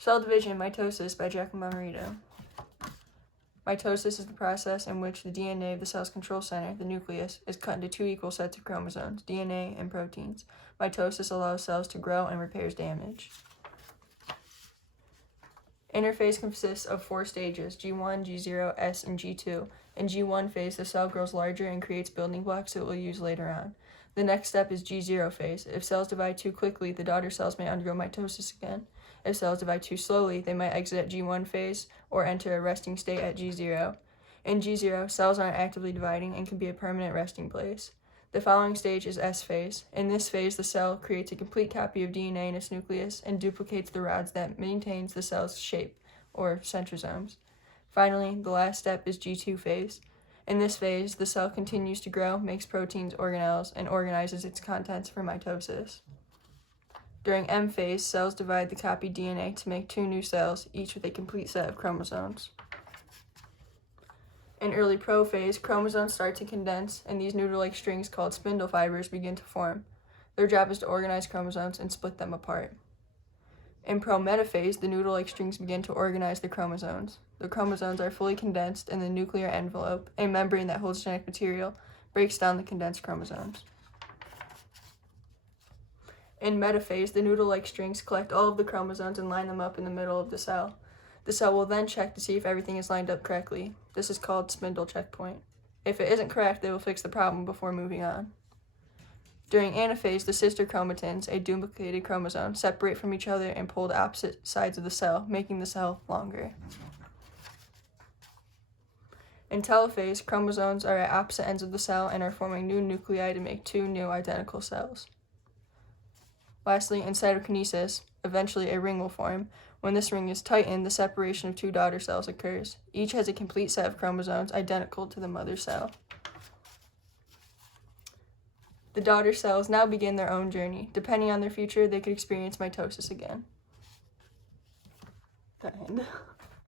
Cell division, mitosis, by Jaclyn Bommarito. Mitosis is the process in which the DNA of the cell's control center, the nucleus, is cut into two equal sets of chromosomes, DNA and proteins. Mitosis allows cells to grow and repairs damage. Interphase consists of 4 stages, G1, G0, S, and G2. In G1 phase, the cell grows larger and creates building blocks it will use later on. The next step is G0 phase. If cells divide too quickly, the daughter cells may undergo mitosis again. If cells divide too slowly, they might exit at G1 phase or enter a resting state at G0. In G0, cells aren't actively dividing and can be a permanent resting place. The following stage is S phase. In this phase, the cell creates a complete copy of DNA in its nucleus and duplicates the rods that maintains the cell's shape, or centrosomes. Finally, the last step is G2 phase. In this phase, the cell continues to grow, makes proteins, organelles, and organizes its contents for mitosis. During M phase, cells divide the copied DNA to make 2 new cells, each with a complete set of chromosomes. In early prophase, chromosomes start to condense, and these noodle-like strings called spindle fibers begin to form. Their job is to organize chromosomes and split them apart. In prometaphase, the noodle-like strings begin to organize the chromosomes. The chromosomes are fully condensed, and the nuclear envelope, a membrane that holds genetic material, breaks down the condensed chromosomes. In metaphase, the noodle-like strings collect all of the chromosomes and line them up in the middle of the cell. The cell will then check to see if everything is lined up correctly. This is called spindle checkpoint. If it isn't correct, they will fix the problem before moving on. During anaphase, the sister chromatins, a duplicated chromosome, separate from each other and pull to opposite sides of the cell, making the cell longer. In telophase, chromosomes are at opposite ends of the cell and are forming new nuclei to make 2 new identical cells. Lastly, in cytokinesis, eventually a ring will form. When this ring is tightened, the separation of 2 daughter cells occurs. Each has a complete set of chromosomes identical to the mother cell. The daughter cells now begin their own journey. Depending on their future, they could experience mitosis again. The end.